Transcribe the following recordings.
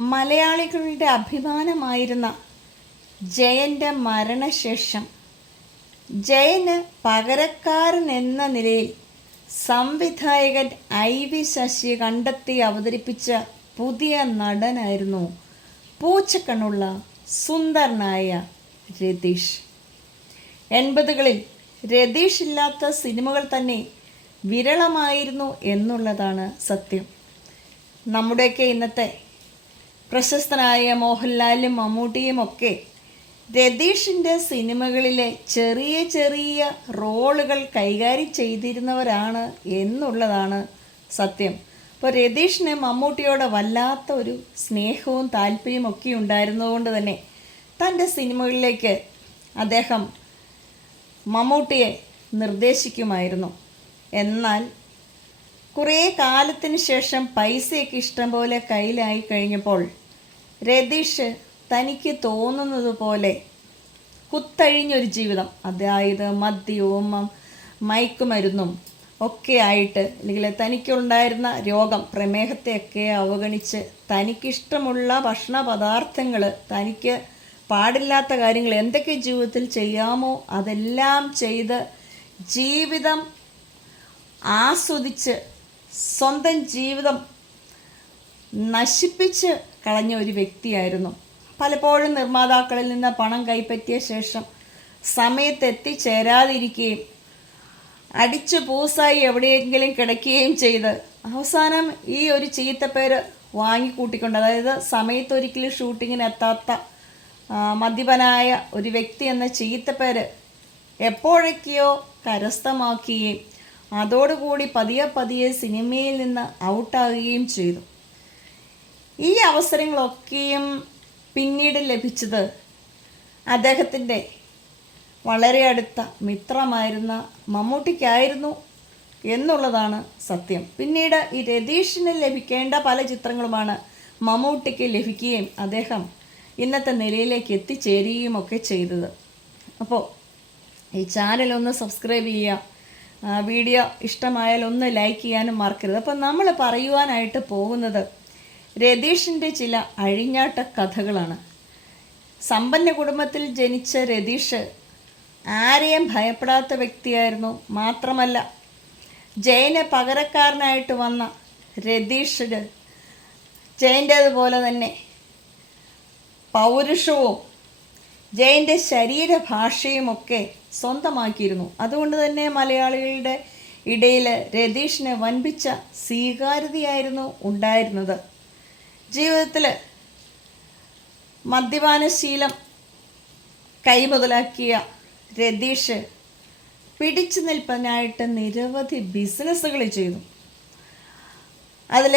മലയാളികളുടെ അഭിമാനമായിരുന്ന ജയന്റെ മരണശേഷം ജയന് പകരക്കാരൻ എന്ന നിലയിൽ സംവിധായകൻ ഐ വി ശശി കണ്ടെത്തി അവതരിപ്പിച്ച പുതിയ നടനായിരുന്നു പൂച്ചക്കണ്ണുള്ള സുന്ദരനായ രതീഷ്. എൺപതുകളിൽ രതീഷ് ഇല്ലാത്ത സിനിമകൾ തന്നെ വിരളമായിരുന്നു എന്നുള്ളതാണ് സത്യം. നമ്മുടെയൊക്കെ ഇന്നത്തെ പ്രശസ്തനായ മോഹൻലാലും മമ്മൂട്ടിയും ഒക്കെ രതീഷിന്റെ സിനിമകളിലെ ചെറിയ ചെറിയ റോളുകൾ കൈകാര്യം ചെയ്തിരുന്നവരാണ് എന്നുള്ളതാണ് സത്യം. അപ്പോൾ രതീഷിന് മമ്മൂട്ടിയോട് വല്ലാത്ത ഒരു സ്നേഹവും താല്പര്യവും ഒക്കെ ഉണ്ടായിരുന്നതുകൊണ്ട് തന്നെ തന്റെ സിനിമകളിലേക്ക് അദ്ദേഹം മമ്മൂട്ടിയെ നിർദ്ദേശിക്കുമായിരുന്നു. എന്നാൽ കുറേ കാലത്തിന് ശേഷം പൈസയൊക്കെ ഇഷ്ടം പോലെ കയ്യിലായി കഴിഞ്ഞപ്പോൾ രതീഷ് തനിക്ക് തോന്നുന്നത് പോലെ കുത്തഴിഞ്ഞൊരു ജീവിതം. അതായത് മദ്യവും മയക്കുമരുന്നും ഒക്കെ ആയിട്ട് അല്ലെങ്കിൽ തനിക്കുണ്ടായിരുന്ന രോഗം പ്രമേഹത്തെയൊക്കെ അവഗണിച്ച് തനിക്കിഷ്ടമുള്ള ഭക്ഷണ പദാർത്ഥങ്ങൾ തനിക്ക് പാടില്ലാത്ത കാര്യങ്ങൾ എന്തൊക്കെ ജീവിതത്തിൽ ചെയ്യാമോ അതെല്ലാം ചെയ്ത് ജീവിതം ആസ്വദിച്ച് സ്വന്തം ജീവിതം നശിപ്പിച്ച് കളഞ്ഞ ഒരു വ്യക്തിയായിരുന്നു. പലപ്പോഴും നിർമ്മാതാക്കളിൽ നിന്ന് പണം കൈപ്പറ്റിയ ശേഷം സമയത്ത് എത്തിച്ചേരാതിരിക്കുകയും അടിച്ചു പൂസായി എവിടെയെങ്കിലും കിടക്കുകയും ചെയ്ത് അവസാനം ഈ ഒരു ചീത്തപ്പേര് വാങ്ങിക്കൂട്ടിക്കൊണ്ട് അതായത് സമയത്തൊരിക്കലും ഷൂട്ടിങ്ങിന് എത്താത്ത മദ്യപനായ ഒരു വ്യക്തി എന്ന ചീത്തപ്പേര് എപ്പോഴൊക്കെയോ കരസ്ഥമാക്കുകയും അതോടുകൂടി പതിയെ പതിയെ സിനിമയിൽ നിന്ന് ഔട്ടാകുകയും ചെയ്തു. ഈ അവസരങ്ങളൊക്കെയും പിന്നീട് ലഭിച്ചത് അദ്ദേഹത്തിന്റെ വളരെ അടുത്ത മിത്രമായിരുന്ന മമ്മൂട്ടിക്കായിരുന്നു എന്നുള്ളതാണ് സത്യം. പിന്നീട് ഈ രതീഷിന് ലഭിക്കേണ്ട പല ചിത്രങ്ങളുമാണ് മമ്മൂട്ടിക്ക് ലഭിക്കുകയും അദ്ദേഹം ഇന്നത്തെ നിലയിലേക്ക് എത്തിച്ചേരുകയും ഒക്കെ ചെയ്തത്. അപ്പോൾ ഈ ചാനൽ ഒന്ന് സബ്സ്ക്രൈബ് ചെയ്യുക. വീഡിയോ ഇഷ്ടമായാൽ ഒന്ന് ലൈക്ക് ചെയ്യാനും മറക്കരുത്. അപ്പം നമ്മൾ പറയുവാനായിട്ട് പോകുന്നത് രതീഷിന്റെ ചില അഴിഞ്ഞാട്ട കഥകളാണ്. സമ്പന്ന കുടുംബത്തിൽ ജനിച്ച രതീഷ് ആരെയും ഭയപ്പെടാത്ത വ്യക്തിയായിരുന്നു. മാത്രമല്ല ജയന് പകരക്കാരനായിട്ട് വന്ന രതീഷിന് ജയന്റേതുപോലെ തന്നെ പൗരുഷവും ജയന്റെ ശരീരഭാഷയുമൊക്കെ സ്വന്തമാക്കിയിരുന്നു. അതുകൊണ്ട് തന്നെ മലയാളികളുടെ ഇടയിൽ രതീഷിന് വൻപിച്ച സ്വീകാര്യതയായിരുന്നു ഉണ്ടായിരുന്നത്. ജീവിതത്തിൽ മദ്യപാനശീലം കൈമുതലാക്കിയ രതീഷ് പിടിച്ചു നിൽപ്പനായിട്ട് നിരവധി ബിസിനസ്സുകൾ ചെയ്തു. അതിൽ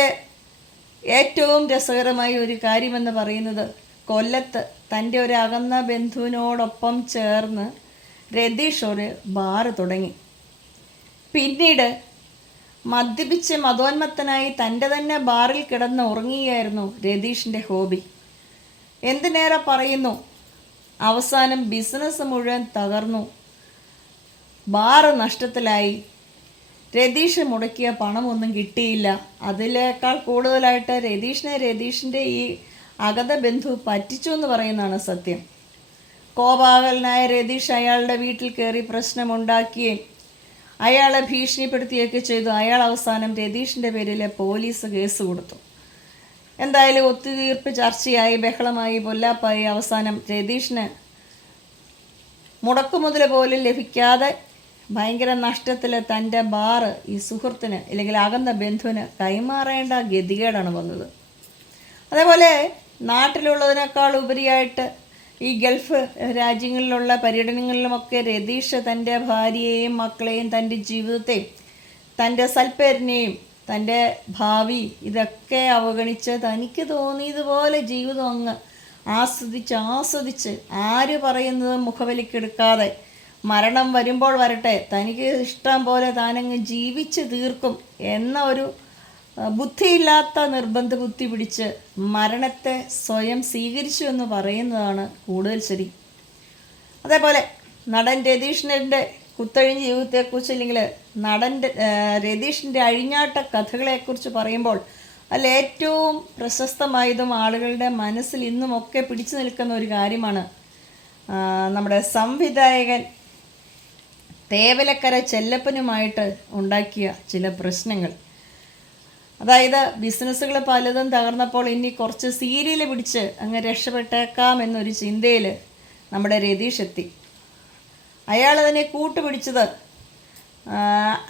ഏറ്റവും രസകരമായ ഒരു കാര്യമെന്ന് പറയുന്നത് കൊല്ലത്ത് തന്റെ ഒരു അകന്ന ബന്ധുവിനോടൊപ്പം ചേർന്ന് രതീഷ് ഒരു ബാറ് തുടങ്ങി. പിന്നീട് മദ്യപിച്ച് മതോന്മത്തനായി തന്റെ തന്നെ ബാറിൽ കിടന്ന് ഉറങ്ങുകയായിരുന്നു രതീഷിന്റെ ഹോബി. എന്തിനേറെ പറയുന്നു? അവസാനം ബിസിനസ് മുഴുവൻ തകർന്നു. ബാറ് നഷ്ടത്തിലായി. രതീഷ് മുടക്കിയ പണമൊന്നും കിട്ടിയില്ല. അതിലേക്കാൾ കൂടുതലായിട്ട് രതീഷിനെ രതീഷിന്റെ ഈ അഗത ബന്ധു പറ്റിച്ചു എന്ന് പറയുന്നതാണ് സത്യം. കോപാകലനായ രതീഷ് അയാളുടെ വീട്ടിൽ കയറി പ്രശ്നമുണ്ടാക്കുകയും അയാളെ ഭീഷണിപ്പെടുത്തുകയൊക്കെ ചെയ്തു. അയാൾ അവസാനം രതീഷിന്റെ പേരിൽ പോലീസ് കേസ് കൊടുത്തു. എന്തായാലും ഒത്തുതീർപ്പ് ചർച്ചയായി ബഹളമായി പൊല്ലാപ്പായി. അവസാനം രതീഷിന് മുടക്കുമുതൽ പോലും ലഭിക്കാതെ ഭയങ്കര നഷ്ടത്തിൽ തന്റെ ബാറ് ഈ സുഹൃത്തിന് അല്ലെങ്കിൽ അകന്ന ബന്ധുവിന് കൈമാറേണ്ട ഗതികേടാണ് വന്നത്. അതേപോലെ നാട്ടിലുള്ളതിനേക്കാൾ ഉപരിയായിട്ട് ഈ ഗൾഫ് രാജ്യങ്ങളിലുള്ള പര്യടനങ്ങളിലുമൊക്കെ രതീഷ് തന്റെ ഭാര്യയെയും മക്കളെയും തന്റെ ജീവിതത്തെയും തന്റെ സൽപ്പേരിനെയും തന്റെ ഭാവി ഇതൊക്കെ അവഗണിച്ച് തനിക്ക് തോന്നിയതുപോലെ ജീവിതം അങ്ങ് ആസ്വദിച്ച് ആസ്വദിച്ച് ആര് പറയുന്നത് മുഖവലിക്കെടുക്കാതെ മരണം വരുമ്പോൾ വരട്ടെ തനിക്ക് ഇഷ്ടം പോലെ താനങ്ങ് ജീവിച്ച് തീർക്കും എന്ന ഒരു ബുദ്ധിയില്ലാത്ത നിർബന്ധ ബുദ്ധി പിടിച്ച് മരണത്തെ സ്വയം സ്വീകരിച്ചു എന്ന് പറയുന്നതാണ് കൂടുതൽ ശരി. അതേപോലെ നടൻ രതീഷിന്റെ കുത്തഴിഞ്ഞ ജീവിതത്തെക്കുറിച്ച് അല്ലെങ്കിൽ നടന്റെ രതീഷിന്റെ അഴിഞ്ഞാട്ട കഥകളെക്കുറിച്ച് പറയുമ്പോൾ അതിൽ ഏറ്റവും പ്രശസ്തമായതും ആളുകളുടെ മനസ്സിൽ ഇന്നും ഒക്കെ പിടിച്ചു നിൽക്കുന്ന ഒരു കാര്യമാണ് നമ്മുടെ സംവിധായകൻ തേവലക്കര ചെല്ലപ്പനുമായിട്ട് ഉണ്ടാക്കിയ ചില പ്രശ്നങ്ങൾ. അതായത് ബിസിനസ്സുകൾ പലതും തകർന്നപ്പോൾ ഇനി കുറച്ച് സീരിയൽ പിടിച്ച് അങ്ങ് രക്ഷപ്പെട്ടേക്കാം എന്നൊരു ചിന്തയിൽ നമ്മുടെ രതീഷ് എത്തി. അയാൾ അതിനെ കൂട്ടുപിടിച്ചത്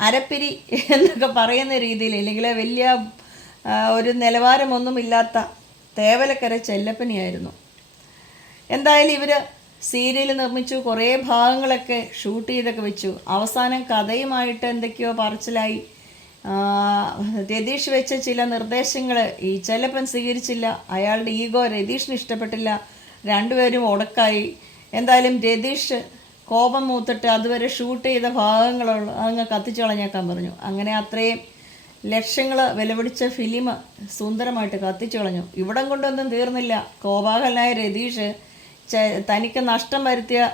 അരപ്പിരി എന്നൊക്കെ പറയുന്ന രീതിയിൽ അല്ലെങ്കിൽ വലിയ ഒരു നിലവാരമൊന്നുമില്ലാത്ത തേവലക്കര ചെല്ലപ്പനിയായിരുന്നു. എന്തായാലും ഇവർ സീരിയൽ നിർമ്മിച്ചു കുറേ ഭാഗങ്ങളൊക്കെ ഷൂട്ട് ചെയ്തൊക്കെ വെച്ചു. അവസാനം കഥയുമായിട്ട് എന്തൊക്കെയോ പറച്ചിലായി. രതീഷ് വെച്ച ചില നിർദ്ദേശങ്ങൾ ഈ ചെല്ലപ്പൻ സ്വീകരിച്ചില്ല. അയാളുടെ ഈഗോ രതീഷിന് ഇഷ്ടപ്പെട്ടില്ല. രണ്ടുപേരും ഉടക്കായി എന്തായാലും രതീഷ് കോപം മൂത്തിട്ട് അതുവരെ ഷൂട്ട് ചെയ്ത ഭാഗങ്ങളുള്ള അങ്ങ് കത്തിച്ചു കളഞ്ഞേക്കാൻ പറഞ്ഞു. അങ്ങനെ അത്രയും ലക്ഷങ്ങൾ വിലപിടിച്ച ഫിലിം സുന്ദരമായിട്ട് കത്തിച്ചു കളഞ്ഞു. ഇവിടം കൊണ്ടൊന്നും തീർന്നില്ല. കോപാകലനായ രതീഷ് തനിക്ക് നഷ്ടം വരുത്തിയ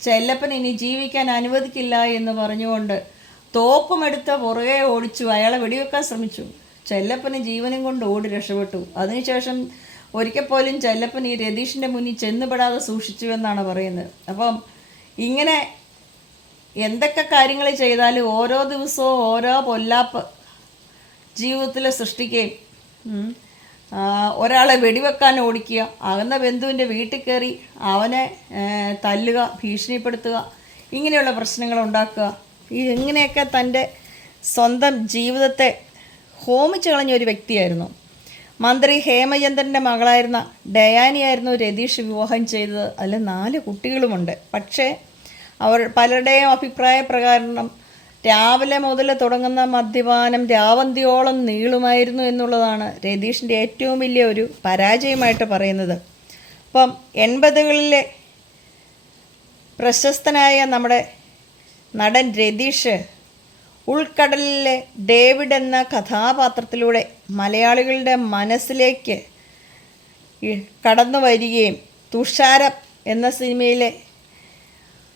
ചെല്ലപ്പൻ ഇനി ജീവിക്കാൻ അനുവദിക്കില്ല എന്ന് പറഞ്ഞുകൊണ്ട് തോക്കുമെടുത്ത പുറകെ ഓടിച്ചു. അയാളെ വെടിവെക്കാൻ ശ്രമിച്ചു. ചെല്ലപ്പന് ജീവനും കൊണ്ട് ഓടി രക്ഷപ്പെട്ടു. അതിനുശേഷം ഒരിക്കൽ പോലും ചെല്ലപ്പൻ ഈ രതീഷിന്റെ മുന്നിൽ ചെന്നുപെടാതെ സൂക്ഷിച്ചു എന്നാണ് പറയുന്നത്. അപ്പം ഇങ്ങനെ എന്തൊക്കെ കാര്യങ്ങൾ ചെയ്താലും ഓരോ ദിവസവും ഓരോ പൊല്ലാപ്പ് ജീവിതത്തിൽ സൃഷ്ടിക്കുകയും ഒരാളെ വെടിവെക്കാൻ ഓടിക്കുക അകന്ന ബന്ധുവിന്റെ വീട്ടിൽ കയറി അവനെ തല്ലുക ഭീഷണിപ്പെടുത്തുക ഇങ്ങനെയുള്ള പ്രശ്നങ്ങൾ ഉണ്ടാക്കുക. ഇങ്ങനെയൊക്കെ തന്റെ സ്വന്തം ജീവിതത്തെ ഹോമിച്ചു കളഞ്ഞ ഒരു വ്യക്തിയായിരുന്നു. മന്ത്രി ഹേമചന്ദ്രന്റെ മകളായിരുന്ന ഡയാനിയായിരുന്നു രതീഷ് വിവാഹം ചെയ്തത്. അതിൽ നാല് കുട്ടികളുമുണ്ട്. പക്ഷേ അവർ പലരുടെയും അഭിപ്രായ പ്രകാരം രാവിലെ മുതൽ തുടങ്ങുന്ന മദ്യപാനം രാവന്തിയോളം നീളുമായിരുന്നു എന്നുള്ളതാണ് രതീഷിന്റെ ഏറ്റവും വലിയ ഒരു പരാജയമായിട്ട് പറയുന്നത്. അപ്പം എൺപതുകളിലെ പ്രശസ്തനായ നമ്മുടെ നടൻ രതീഷ് ഉൾക്കടലിലെ ഡേവിഡ് എന്ന കഥാപാത്രത്തിലൂടെ മലയാളികളുടെ മനസ്സിലേക്ക് കടന്നു വരികയും തുഷാരം എന്ന സിനിമയിലെ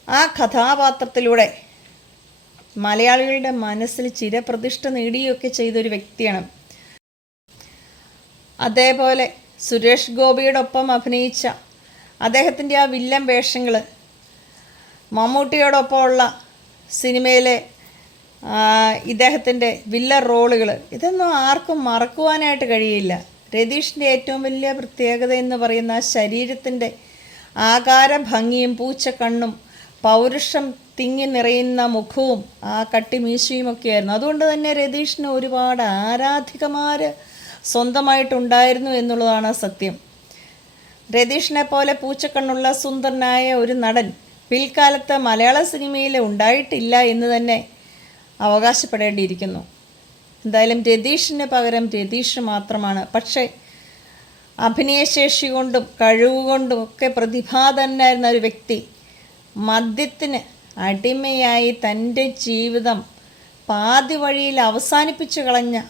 ആ കഥാപാത്രത്തിലൂടെ മലയാളികളുടെ മനസ്സിൽ ചിരപ്രതിഷ്ഠ നേടുകയൊക്കെ ചെയ്തൊരു വ്യക്തിയാണ്. അതേപോലെ സുരേഷ് ഗോപിയോടൊപ്പം അഭിനയിച്ച അദ്ദേഹത്തിന്റെ ആ വില്ലൻ വേഷങ്ങൾ മമ്മൂട്ടിയോടൊപ്പമുള്ള സിനിമയിലെ ഇദ്ദേഹത്തിന്റെ വില്ല റോളുകൾ ഇതൊന്നും ആർക്കും മറക്കുവാനായിട്ട് കഴിയില്ല. രതീഷിന്റെ ഏറ്റവും വലിയ പ്രത്യേകത എന്ന് പറയുന്ന ശരീരത്തിന്റെ ആകാര ഭംഗിയും പൂച്ചക്കണ്ണും പൗരുഷം തിങ്ങി നിറയുന്ന മുഖവും ആ കട്ടിമീശയും ഒക്കെയായിരുന്നു. അതുകൊണ്ട് തന്നെ രതീഷിന് ഒരുപാട് ആരാധികമാർ സ്വന്തമായിട്ടുണ്ടായിരുന്നു എന്നുള്ളതാണ് സത്യം. രതീഷിനെ പോലെ പൂച്ചക്കണ്ണുള്ള സുന്ദരനായ ഒരു നടൻ പിൽക്കാലത്ത് മലയാള സിനിമയിൽ ഉണ്ടായിട്ടില്ല എന്ന് തന്നെ അവകാശപ്പെടേണ്ടിയിരിക്കുന്നു. എന്തായാലും രതീഷിന് പകരം രതീഷ് മാത്രമാണ്. പക്ഷേ അഭിനയശേഷി കൊണ്ടും കഴിവുകൊണ്ടും ഒക്കെ പ്രതിഭാതനായിരുന്ന ഒരു വ്യക്തി മദ്യത്തിന് അടിമയായി തന്റെ ജീവിതം പാതി വഴിയിൽ അവസാനിപ്പിച്ചു കളഞ്ഞ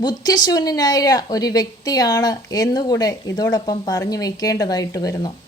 ബുദ്ധിശൂന്യനായ ഒരു വ്യക്തിയാണ് എന്നുകൂടെ ഇതോടൊപ്പം പറഞ്ഞു വയ്ക്കേണ്ടതായിട്ട് വരുന്നു.